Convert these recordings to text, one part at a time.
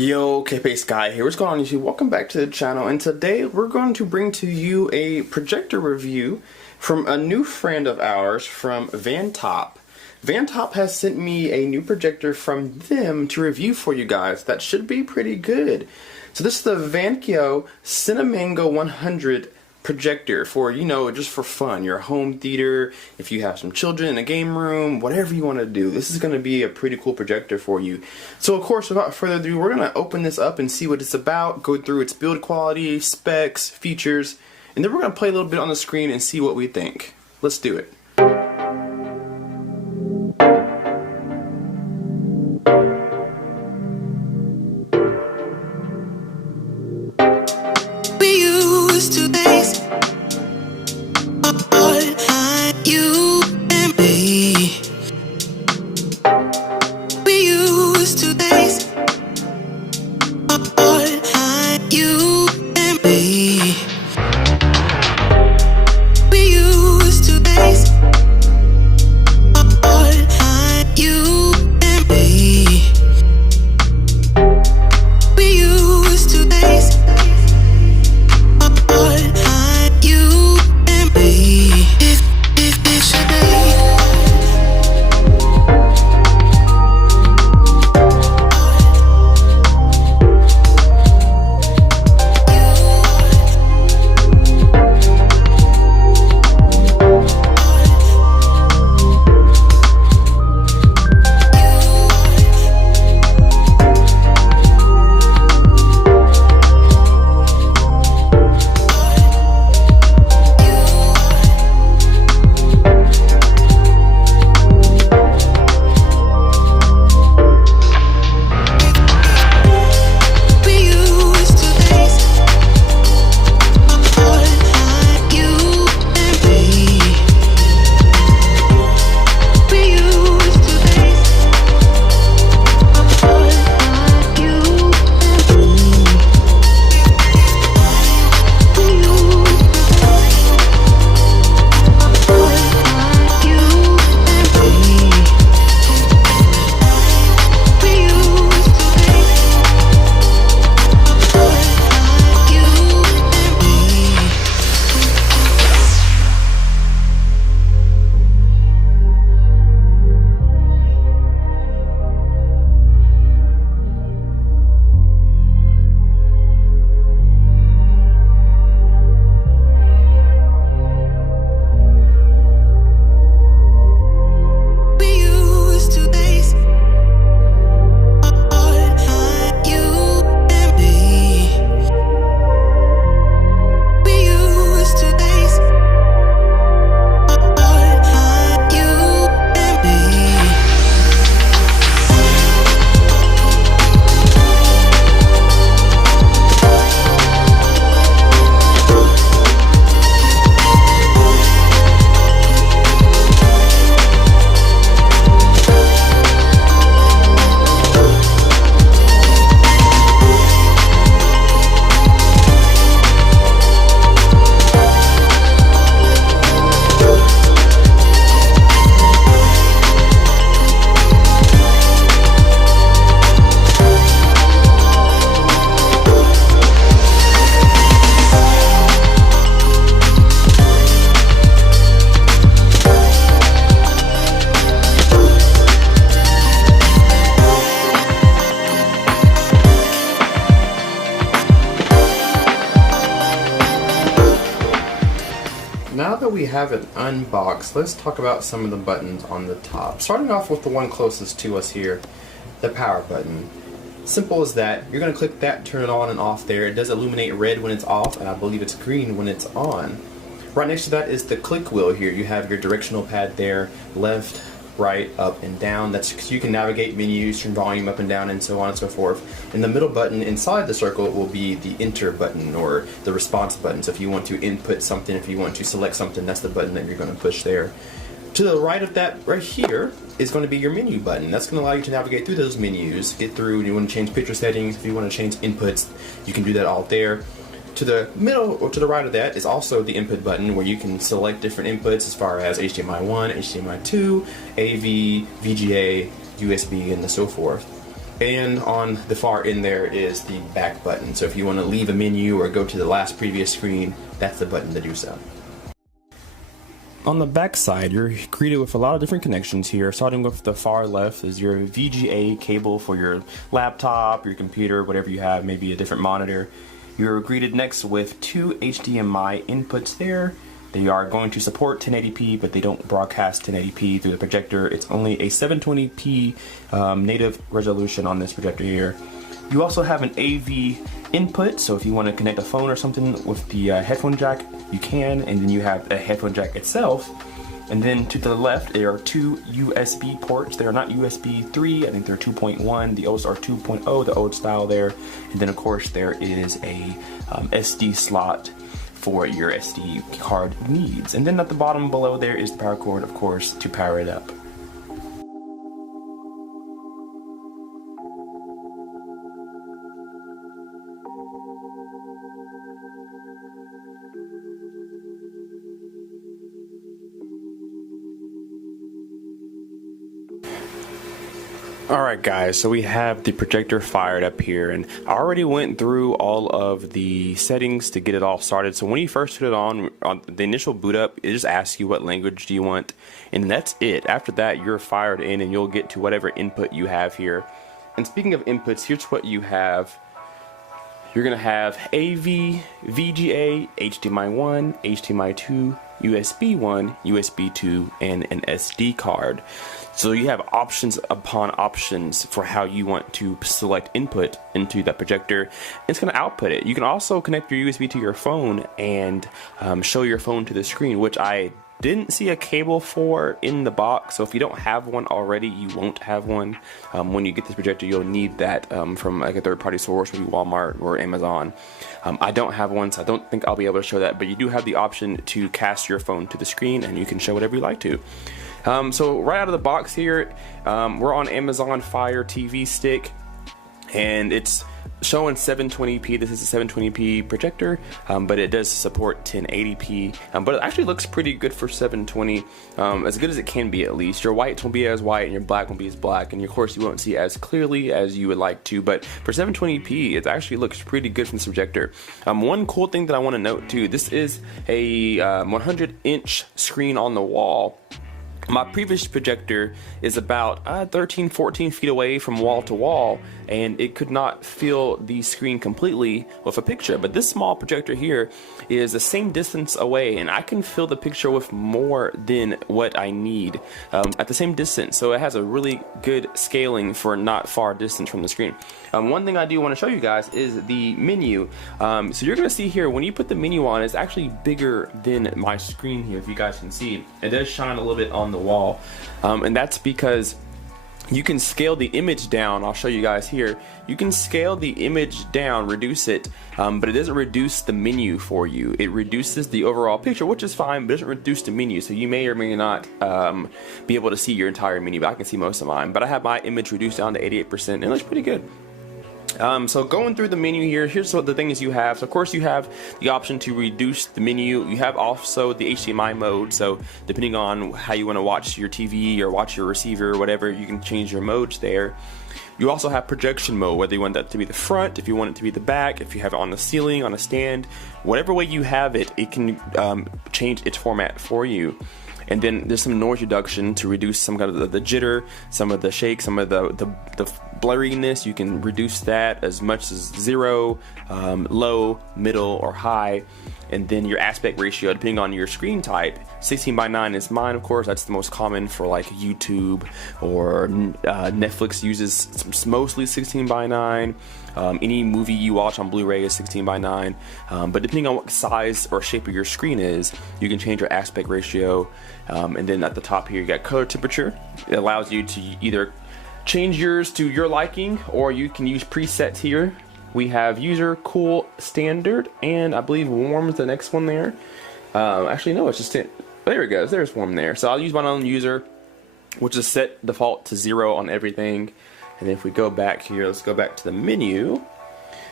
Yo, Kpaceguy here. What's going on, YouTube? Welcome back to the channel, and today we're going to bring to you a projector review from a new friend of ours from Vankyo. Vankyo has sent me a new projector from them to review for you guys. That should be pretty good. So this is the Vankyo Cinemango 100 projector for, just for fun, your home theater, if you have some children in a game room, whatever you want to do. This is going to be a pretty cool projector for you. So of course, without further ado, we're going to open this up and see what it's about, go through its build quality, specs, features, and then we're going to play a little bit on the screen and see what we think. Let's do it. Now that we have it unboxed, let's talk about some of the buttons on the top. Starting off with the one closest to us here, the power button. Simple as that. You're going to click that, turn it on and off there. It does illuminate red when it's off, and I believe it's green when it's on. Right next to that is the click wheel here. You have your directional pad there, left, right, up, and down. That's because you can navigate menus, turn volume up and down, and so on and so forth. And the middle button inside the circle will be the enter button, or the response button. So if you want to input something, if you want to select something, that's the button that you're going to push there. To the right of that right here is going to be your menu button. That's going to allow you to navigate through those menus, get through, and you want to change picture settings, if you want to change inputs, you can do that all there. To the middle, or to the right of that, is also the input button where you can select different inputs as far as HDMI 1, HDMI 2, AV, VGA, USB, and so forth. And on the far end there is the back button. So if you want to leave a menu or go to the last previous screen, that's the button to do so. On the back side, you're greeted with a lot of different connections here. Starting with the far left is your VGA cable for your laptop, your computer, whatever you have, maybe a different monitor. You're greeted next with two HDMI inputs there. They are going to support 1080p, but they don't broadcast 1080p through the projector. It's only a 720p native resolution on this projector here. You also have an AV input, so if you want to connect a phone or something with the headphone jack, you can, and then you have a headphone jack itself. And then to the left, there are two USB ports. They are not USB 3, I think they're 2.1. The old are 2.0, the old style there. And then of course there is a SD slot for your SD card needs. And then at the bottom below there is the power cord, of course, to power it up. Alright guys, so we have the projector fired up here, and I already went through all of the settings to get it all started. So when you first put it on the initial boot up, it just asks you what language do you want, and that's it. After that, you're fired in and you'll get to whatever input you have here. And speaking of inputs, here's what you have. You're going to have AV, VGA, HDMI 1, HDMI 2, USB 1, USB 2, and an SD card. So you have options upon options for how you want to select input into that projector. It's going to output it. You can also connect your USB to your phone and show your phone to the screen, which I didn't see a cable for in the box. So if you don't have one already, you won't have one. When you get this projector, you'll need that from like a third-party source, maybe Walmart or Amazon. I don't have one, so I don't think I'll be able to show that, but you do have the option to cast your phone to the screen and you can show whatever you like to. So right out of the box here, we're on Amazon Fire TV stick, and it's showing 720p. This is a 720p projector, but it does support 1080p, but it actually looks pretty good for 720, as good as it can be at least. Your whites won't be as white and your black won't be as black, and of course you won't see as clearly as you would like to, but for 720p it actually looks pretty good from this projector. One cool thing that I want to note too, this is a 100-inch screen on the wall. My previous projector is about 13, 14 feet away from wall to wall, and it could not fill the screen completely with a picture. But this small projector here is the same distance away, and I can fill the picture with more than what I need at the same distance. So it has a really good scaling for not far distance from the screen. One thing I do want to show you guys is the menu. So you're going to see here, when you put the menu on, it's actually bigger than my screen here, if you guys can see. It does shine a little bit on the wall, and that's because you can scale the image down. I'll show you guys here. You can scale the image down, reduce it, but it doesn't reduce the menu for you. It reduces the overall picture, which is fine, but it doesn't reduce the menu. So you may or may not be able to see your entire menu, but I can see most of mine. But I have my image reduced down to 88%, and it looks pretty good. So going through the menu here, here's what the things you have. So of course you have the option to reduce the menu. You have also the HDMI mode, so depending on how you want to watch your TV or watch your receiver or whatever, you can change your modes there. You also have projection mode, whether you want that to be the front, if you want it to be the back, if you have it on the ceiling, on a stand, whatever way you have it, it can change its format for you. And then there's some noise reduction to reduce some kind of the jitter, some of the shake, some of the blurriness. You can reduce that as much as 0, low, middle, or high. And then your aspect ratio, depending on your screen type, 16:9 is mine, of course. That's the most common for like YouTube, or Netflix uses mostly 16:9. Any movie you watch on Blu-ray is 16:9. But depending on what size or shape of your screen is, you can change your aspect ratio. And then at the top here, you got color temperature. It allows you to either change yours to your liking, or you can use presets here. We have user, cool, standard, and I believe warm is the next one there. Actually, no, it's just there it goes. There's warm there. So I'll use my own user, which is set default to 0 on everything. And if we go back here, let's go back to the menu.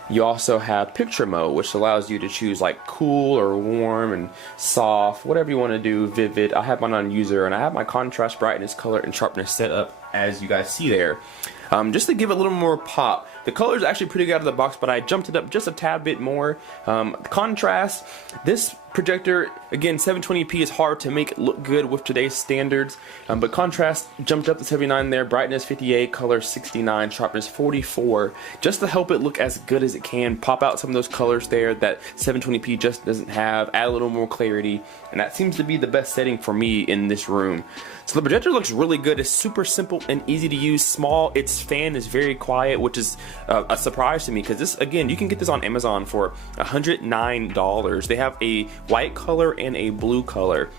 You also have picture mode, which allows you to choose like cool or warm and soft, whatever you want to do, vivid. I have mine on user, and I have my contrast, brightness, color, and sharpness set up as you guys see there. Just to give it a little more pop. The color is actually pretty good out of the box, but I jumped it up just a tad bit more. Contrast, this projector, again, 720p is hard to make it look good with today's standards, but contrast jumped up to 79 there, brightness 58, color 69, sharpness 44, just to help it look as good as it can, pop out some of those colors there that 720p just doesn't have, add a little more clarity, and that seems to be the best setting for me in this room. So the projector looks really good. It's super simple and easy to use, small. Its fan is very quiet, which is a surprise to me, because this, again, you can get this on Amazon for $109. They have a white color and a blue color,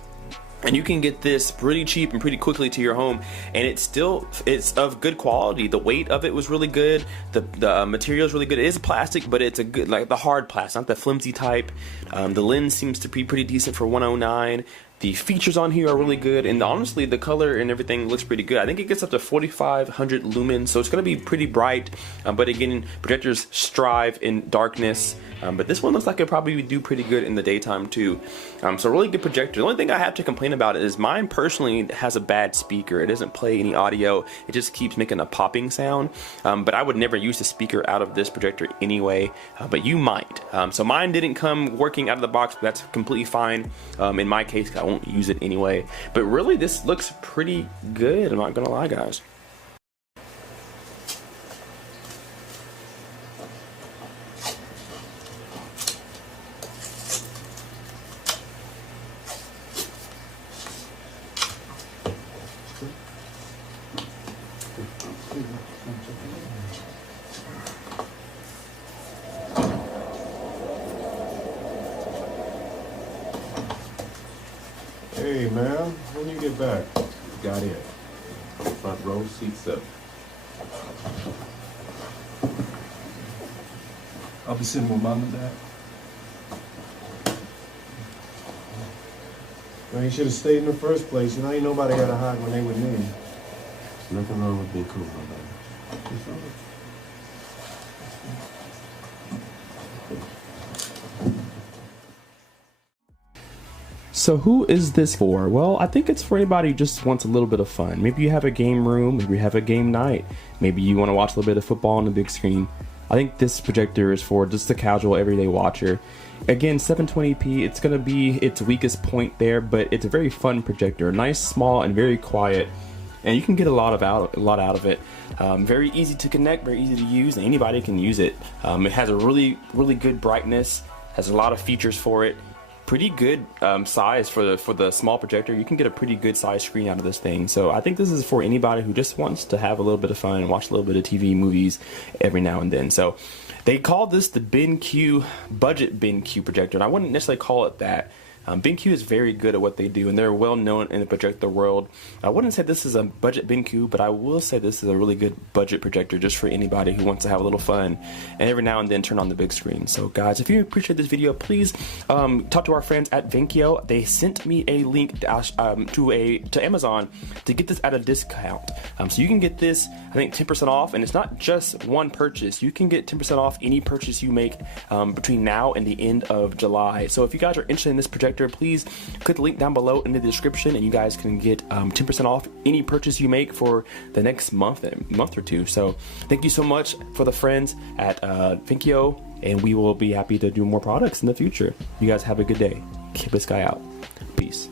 and you can get this pretty cheap and pretty quickly to your home, and it's of good quality. The weight of it was really good. The material is really good. It is plastic, but it's a good, like the hard plastic, not the flimsy type. The lens seems to be pretty decent for $109. The features on here are really good, and honestly the color and everything looks pretty good. I think it gets up to 4500 lumens, so it's going to be pretty bright, but again, projectors strive in darkness, but this one looks like it probably would do pretty good in the daytime too. So really good projector. The only thing I have to complain about is mine personally has a bad speaker. It doesn't play any audio, it just keeps making a popping sound, but I would never use the speaker out of this projector anyway, but you might. So mine didn't come working out of the box, but that's completely fine in my case. I won't use it anyway, but really this looks pretty good, I'm not gonna lie, guys. Hey man, when you get back? Got in. Front row, seat 7. I'll be sitting with mom and dad. Well, you should have stayed in the first place. You know, ain't nobody got to hide when they with me. There's nothing wrong with being cool, man. So who is this for? Well, I think it's for anybody who just wants a little bit of fun. Maybe you have a game room, maybe you have a game night, maybe you want to watch a little bit of football on the big screen. I think this projector is for just the casual everyday watcher. Again, 720p, it's going to be its weakest point there, but it's a very fun projector. Nice, small, and very quiet, and you can get a lot out of it. Very easy to connect, very easy to use, and anybody can use it. It has a really good brightness, has a lot of features for it. Pretty good size for the small projector. You can get a pretty good size screen out of this thing. So I think this is for anybody who just wants to have a little bit of fun and watch a little bit of TV, movies every now and then. So they call this the BenQ budget BenQ projector, and I wouldn't necessarily call it that. BenQ is very good at what they do, and they're well known in the projector world. I wouldn't say this is a budget BenQ, but I will say this is a really good budget projector just for anybody who wants to have a little fun and every now and then turn on the big screen. So guys, if you appreciate this video, please talk to our friends at Vankyo. They sent me a link to Amazon to get this at a discount. So you can get this, I think, 10% off, and it's not just one purchase. You can get 10% off any purchase you make between now and the end of July. So if you guys are interested in this projector, please click the link down below in the description, and you guys can get 10% off any purchase you make for the next month or two. So thank you so much for the friends at Vankyo, and we will be happy to do more products in the future. You guys have a good day. Kpaceguy out. Peace.